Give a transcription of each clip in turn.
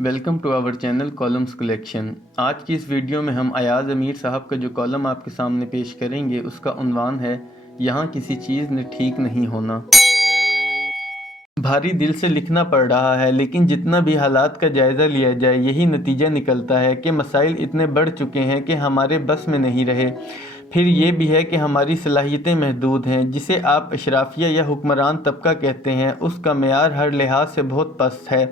Welcome to our channel columns collection. آج کی اس video میں ہم ایاز امیر صاحب کا جو کالم آپ کے سامنے پیش کریں گے اس کا عنوان ہے یہاں کسی چیز نے ٹھیک نہیں ہونا۔ بھاری دل سے لکھنا پڑ رہا ہے، لیکن جتنا بھی حالات کا جائزہ لیا جائے یہی نتیجہ نکلتا ہے کہ مسائل اتنے بڑھ چکے ہیں کہ ہمارے بس میں نہیں رہے۔ پھر یہ بھی ہے کہ ہماری صلاحیتیں محدود ہیں۔ جسے آپ اشرافیہ یا حکمران طبقہ کہتے ہیں اس کا معیار ہر لحاظ سے بہت پست ہے۔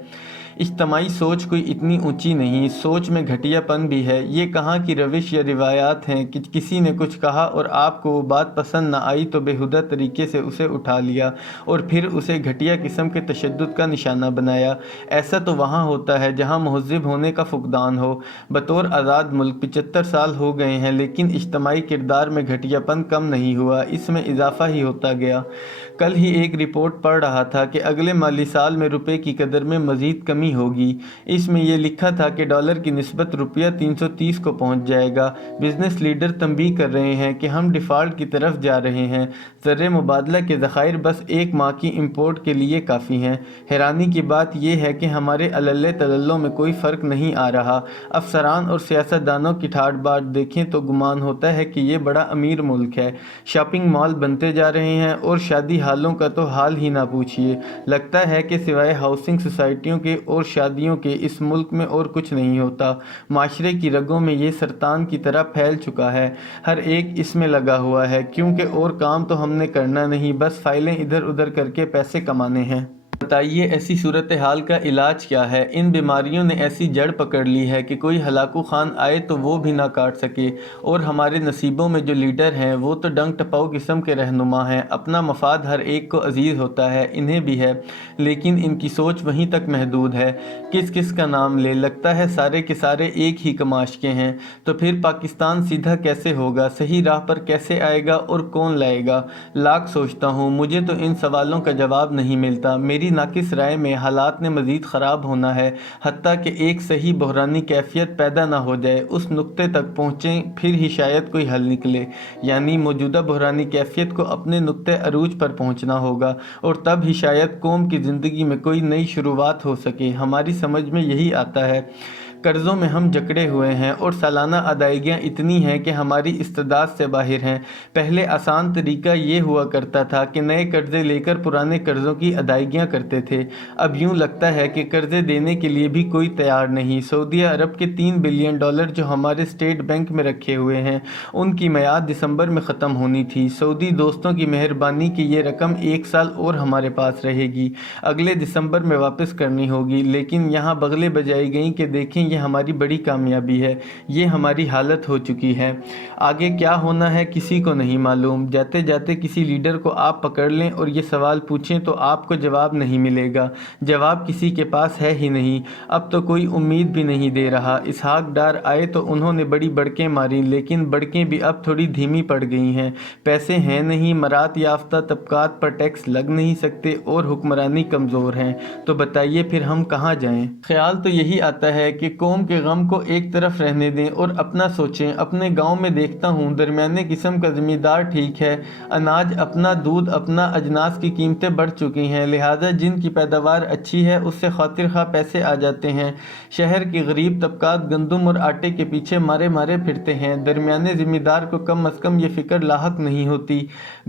اجتماعی سوچ کوئی اتنی اونچی نہیں، سوچ میں گھٹیا پن بھی ہے۔ یہ کہاں کی روش یا روایات ہیں کہ کسی نے کچھ کہا اور آپ کو وہ بات پسند نہ آئی تو بےہودہ طریقے سے اسے اٹھا لیا اور پھر اسے گھٹیا قسم کے تشدد کا نشانہ بنایا۔ ایسا تو وہاں ہوتا ہے جہاں مہذب ہونے کا فقدان ہو۔ بطور آزاد ملک 75 سال ہو گئے ہیں، لیکن اجتماعی کردار میں گھٹیا پن کم نہیں ہوا، اس میں اضافہ ہی ہوتا گیا۔ کل ہی ایک رپورٹ پڑھ رہا تھا کہ اگلے مالی سال میں روپے کی قدر میں مزید کمی ہوگی۔ اس میں یہ لکھا تھا کہ ڈالر کی نسبت روپیہ 330 کو پہنچ جائے گا۔ بزنس لیڈر تنبیہ کر رہے ہیں کہ ہم ڈیفالٹ کی طرف جا رہے ہیں۔ زر مبادلہ کے ذخائر بس ایک ماہ کی امپورٹ کے لیے کافی ہیں۔ حیرانی کی بات یہ ہے کہ ہمارے عللے تللوں میں کوئی فرق نہیں آ رہا۔ افسران اور سیاستدانوں کی ٹھاٹھ بات دیکھیں تو گمان ہوتا ہے کہ یہ بڑا امیر ملک ہے۔ شاپنگ مال بنتے جا رہے ہیں اور شادی ہالوں کا تو حال ہی نہ پوچھیے۔ لگتا ہے کہ سوائے ہاؤسنگ سوسائٹیوں کے اور شادیوں کے اس ملک میں اور کچھ نہیں ہوتا۔ معاشرے کی رگوں میں یہ سرطان کی طرح پھیل چکا ہے، ہر ایک اس میں لگا ہوا ہے، کیونکہ اور کام تو ہم نے کرنا نہیں، بس فائلیں ادھر ادھر کر کے پیسے کمانے ہیں۔ بتائیے ایسی صورتحال کا علاج کیا ہے؟ ان بیماریوں نے ایسی جڑ پکڑ لی ہے کہ کوئی ہلاکو خان آئے تو وہ بھی نہ کاٹ سکے، اور ہمارے نصیبوں میں جو لیڈر ہیں وہ تو ڈنگ ٹپاؤ قسم کے رہنما ہیں۔ اپنا مفاد ہر ایک کو عزیز ہوتا ہے، انہیں بھی ہے، لیکن ان کی سوچ وہیں تک محدود ہے۔ کس کس کا نام لے، لگتا ہے سارے کے سارے ایک ہی کماش کے ہیں۔ تو پھر پاکستان سیدھا کیسے ہوگا، صحیح راہ پر کیسے آئے گا اور کون لائے گا؟ لاکھ سوچتا ہوں، مجھے تو ان سوالوں کا جواب نہیں ملتا۔ میری ناقص رائے میں حالات نے مزید خراب ہونا ہے، حتیٰ کہ ایک صحیح بحرانی کیفیت پیدا نہ ہو جائے۔ اس نقطے تک پہنچیں پھر ہی شاید کوئی حل نکلے، یعنی موجودہ بحرانی کیفیت کو اپنے نقطہ عروج پر پہنچنا ہوگا، اور تب ہی شاید قوم کی زندگی میں کوئی نئی شروعات ہو سکے۔ ہماری سمجھ میں یہی آتا ہے۔ قرضوں میں ہم جکڑے ہوئے ہیں اور سالانہ ادائیگیاں اتنی ہیں کہ ہماری استعداد سے باہر ہیں۔ پہلے آسان طریقہ یہ ہوا کرتا تھا کہ نئے قرضے لے کر پرانے قرضوں کی ادائیگیاں کرتے تھے۔ اب یوں لگتا ہے کہ قرضے دینے کے لیے بھی کوئی تیار نہیں۔ سعودی عرب کے 3 بلین ڈالر جو ہمارے اسٹیٹ بینک میں رکھے ہوئے ہیں، ان کی میعاد دسمبر میں ختم ہونی تھی۔ سعودی دوستوں کی مہربانی کی یہ رقم 1 سال اور ہمارے پاس رہے گی، اگلے دسمبر میں واپس کرنی ہوگی۔ لیکن یہاں بغلیں بجائی گئیں کہ دیکھیں یہ ہماری بڑی کامیابی ہے، یہ ہماری حالت ہو چکی ہے۔ آگے کیا ہونا ہے کسی کو نہیں معلوم۔ جاتے جاتے کسی لیڈر کو آپ پکڑ لیں اور یہ سوال پوچھیں تو آپ کو جواب نہیں ملے گا، جواب کسی کے پاس ہے ہی نہیں۔ اب تو کوئی امید بھی نہیں دے رہا۔ اسحاق ڈار آئے تو انہوں نے بڑی بڑکیں ماری، لیکن بڑکیں بھی اب تھوڑی دھیمی پڑ گئی ہیں۔ پیسے ہیں نہیں، مراعات یافتہ طبقات پر ٹیکس لگ نہیں سکتے اور حکمرانی کمزور ہیں، تو بتائیے پھر ہم کہاں جائیں؟ خیال تو یہی آتا ہے کہ قوم کے غم کو ایک طرف رہنے دیں اور اپنا سوچیں۔ اپنے گاؤں میں دیکھتا ہوں درمیانے قسم کا زمیندار ٹھیک ہے، اناج اپنا، دودھ اپنا، اجناس کی قیمتیں بڑھ چکی ہیں، لہٰذا جن کی پیداوار اچھی ہے اس سے خاطر خواہ پیسے آ جاتے ہیں۔ شہر کے غریب طبقات گندم اور آٹے کے پیچھے مارے مارے پھرتے ہیں، درمیانے زمیندار کو کم از کم یہ فکر لاحق نہیں ہوتی۔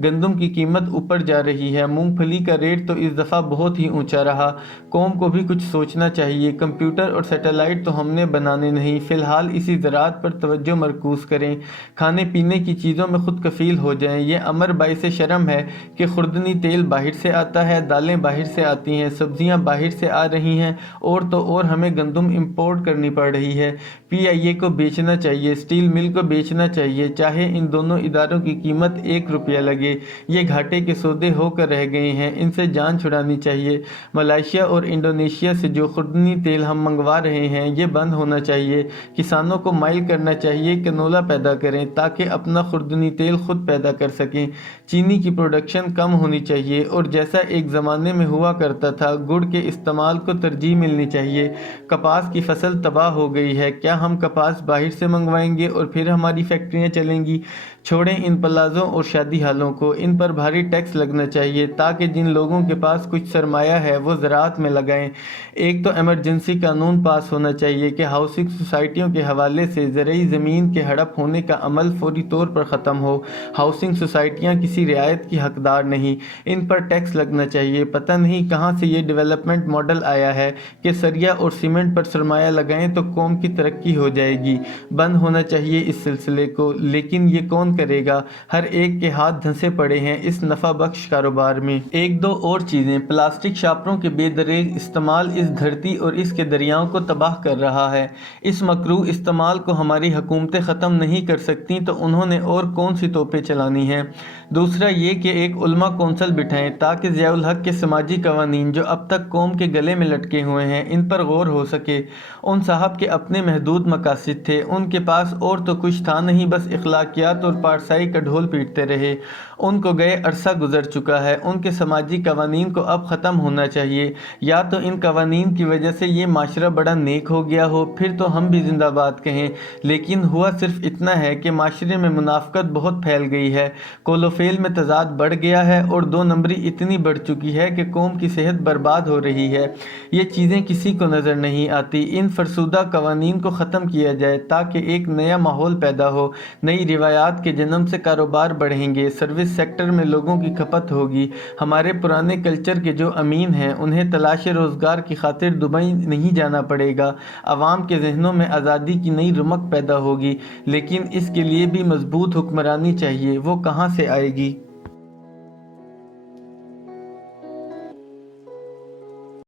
گندم کی قیمت اوپر جا رہی ہے، مونگ پھلی کا ریٹ تو اس دفعہ بہت ہی اونچا رہا۔ قوم کو بھی کچھ سوچنا چاہیے۔ کمپیوٹر اور سیٹلائٹ تو ہم نے بنانے نہیں، فی الحال اسی زراعت پر توجہ مرکوز کریں، کھانے پینے کی چیزوں میں خود کفیل ہو جائیں۔ یہ امر باعث شرم ہے کہ خوردنی تیل باہر سے آتا ہے، دالیں باہر سے آتی ہیں، سبزیاں باہر سے آ رہی ہیں، اور تو اور ہمیں گندم امپورٹ کرنی پڑ رہی ہے۔ پی آئی اے کو بیچنا چاہیے، اسٹیل مل کو بیچنا چاہیے، چاہے ان دونوں اداروں کی قیمت 1 روپیہ لگے۔ یہ گھاٹے کے سودے ہو کر رہ گئے ہیں، ان سے جان چھڑانی چاہیے۔ ملائیشیا اور انڈونیشیا سے جو خوردنی تیل ہم منگوا رہے ہیں یہ بند ہونا چاہیے۔ کسانوں کو مائل کرنا چاہیے کنولا پیدا کریں تاکہ اپنا خوردنی تیل خود پیدا کر سکیں۔ چینی کی پروڈکشن کم ہونی چاہیے اور جیسا ایک زمانے میں ہوا کرتا تھا گڑ کے استعمال کو ترجیح ملنی چاہیے۔ کپاس کی فصل تباہ ہو گئی ہے، کیا ہم کپاس باہر سے منگوائیں گے اور پھر ہماری فیکٹریاں چلیں گی؟ چھوڑیں ان پلازوں اور شادی ہالوں کو، ان پر بھاری ٹیکس لگنا چاہیے تاکہ جن لوگوں کے پاس کچھ سرمایہ ہے وہ زراعت میں لگائیں۔ ایک تو ایمرجنسی قانون پاس ہونا چاہیے کہ ہاؤسنگ سوسائٹیوں کے حوالے سے زرعی زمین کے ہڑپ ہونے کا عمل فوری طور پر ختم ہو۔ ہاؤسنگ سوسائٹیاں کسی رعایت کی حقدار نہیں، ان پر ٹیکس لگنا چاہیے۔ پتہ نہیں کہاں سے یہ ڈیولپمنٹ ماڈل آیا ہے کہ سریا اور سیمنٹ پر سرمایہ لگائیں تو قوم کی ترقی ہو جائے گی۔ بند ہونا چاہیے اس سلسلے کو، لیکن یہ کون کرے گا؟ ہر ایک کے ہاتھ دھنسے پڑے ہیں اس نفع بخش کاروبار میں۔ ایک دو اور چیزیں، پلاسٹک شاپروں کے بے دریغ استعمال اس دھرتی اور اس کے دریاؤں کو تباہ کر رہا ہے۔ اس مکروہ استعمال کو ہماری حکومتیں ختم نہیں کر سکتیں تو انہوں نے اور کون سی توپیں چلانی ہیں؟ دوسرا یہ کہ ایک علماء کونسل بٹھائیں تاکہ ضیاء الحق کے سماجی قوانین جو اب تک قوم کے گلے میں لٹکے ہوئے ہیں ان پر غور ہو سکے۔ ان صاحب کے اپنے محدود مقاصد تھے، ان کے پاس اور تو کچھ تھا نہیں، بس اخلاقیات اور پارسائی کا ڈھول پیٹتے رہے۔ ان کو گئے عرصہ گزر چکا ہے، ان کے سماجی قوانین کو اب ختم ہونا چاہیے۔ یا تو ان قوانین کی وجہ سے یہ معاشرہ بڑا نیک ہو گیا ہو، پھر تو ہم بھی زندہ باد کہیں، لیکن ہوا صرف اتنا ہے کہ معاشرے میں منافقت بہت پھیل گئی ہے، کول و فیل میں تضاد بڑھ گیا ہے اور دو نمبری اتنی بڑھ چکی ہے کہ قوم کی صحت برباد ہو رہی ہے۔ یہ چیزیں کسی کو نظر نہیں آتی۔ ان فرسودہ قوانین کو ختم کیا جائے تاکہ ایک نیا ماحول پیدا ہو، نئی روایات کے جنم سے کاروبار بڑھیں گے، سروس سیکٹر میں لوگوں کی کھپت ہوگی۔ ہمارے پرانے کلچر کے جو امین ہیں انہیں تلاش روزگار کی خاطر دبئی نہیں جانا پڑے گا، عوام کے ذہنوں میں آزادی کی نئی رمق پیدا ہوگی، لیکن اس کے لیے بھی مضبوط حکمرانی چاہیے۔ وہ کہاں سے آئے گی؟